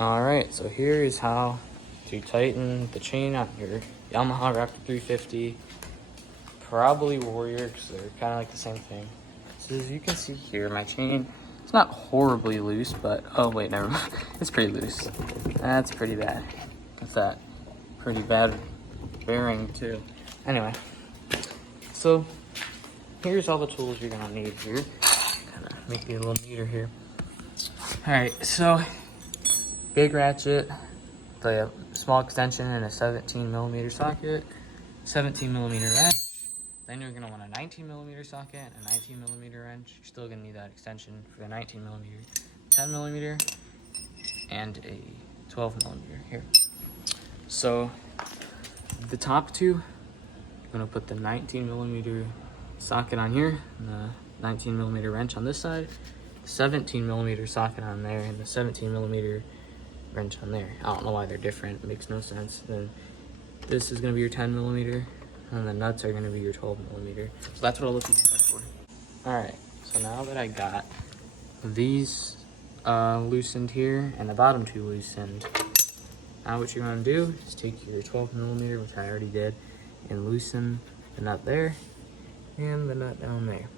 Alright, so here is how to tighten the chain on your Yamaha Raptor 350. Probably Warrior, because they're kind of like the same thing. So as you can see here, my chain, it's not horribly loose, but, oh wait, never mind. It's pretty loose. That's pretty bad. That's that. Pretty bad bearing too. Anyway, so here's all the tools you're gonna need here. Kind of make it a little neater here. Alright, so big ratchet, the small extension, and a 17mm socket, 17mm wrench. Then you're gonna want a 19mm socket, a 19mm wrench. You're still gonna need that extension for the 19mm, 10mm, and a 12mm here. So the top two, I'm gonna put the 19mm socket on here, and the 19mm wrench on this side, 17mm socket on there, and the 17mm wrench on there. I don't know why they're different, it makes no sense. Then this is gonna be your 10mm, and the nuts are gonna be your 12mm. So that's what I'll look at for. Alright, so now that I got these loosened here and the bottom two loosened, now what you're gonna do is take your 12mm, which I already did, and loosen the nut there and the nut down there.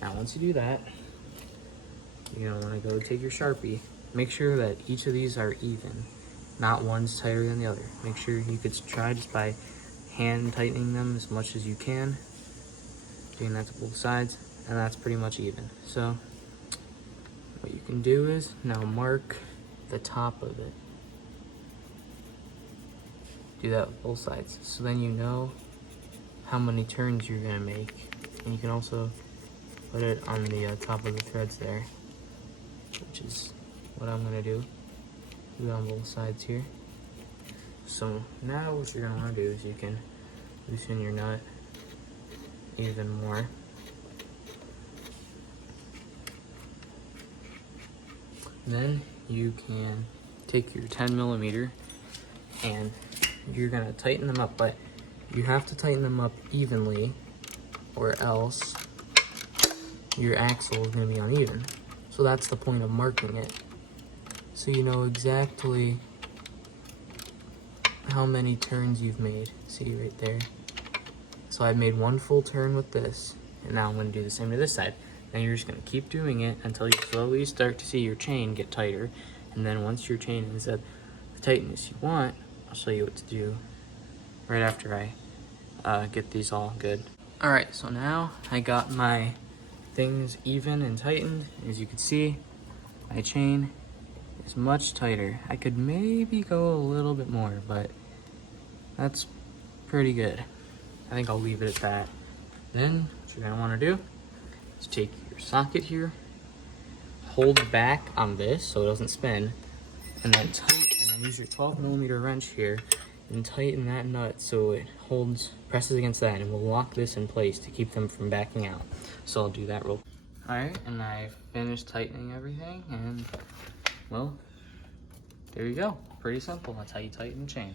Now once you do that, you're gonna wanna go take your Sharpie. Make sure that each of these are even, not one's tighter than the other. Make sure you could try just by hand tightening them as much as you can, doing that to both sides, and that's pretty much even. So what you can do is now mark the top of it. Do that with both sides, so then you know how many turns you're gonna make, and you can also put it on the top of the threads there, which is what I'm gonna do. Do it on both sides here. So now what you're gonna wanna do is you can loosen your nut even more. Then you can take your 10mm and you're gonna tighten them up, but you have to tighten them up evenly or else your axle is gonna be uneven. So that's the point of marking it. So you know exactly how many turns you've made. See right there? So I've made one full turn with this, and now I'm gonna do the same to this side. Now you're just gonna keep doing it until you slowly start to see your chain get tighter. And then once your chain is at the tightness you want, I'll show you what to do right after I get these all good. All right, so now I got my things even and tightened. As you can see, my chain is much tighter. I could maybe go a little bit more, but that's pretty good. I think I'll leave it at that. Then what you're gonna wanna do is take your socket here, hold back on this so it doesn't spin, and then use your 12mm wrench here and tighten that nut so it presses against that, and we'll lock this in place to keep them from backing out. So I'll do that real quick. All right, and I finished tightening everything, and well, there you go. Pretty simple. That's how you tighten the chain.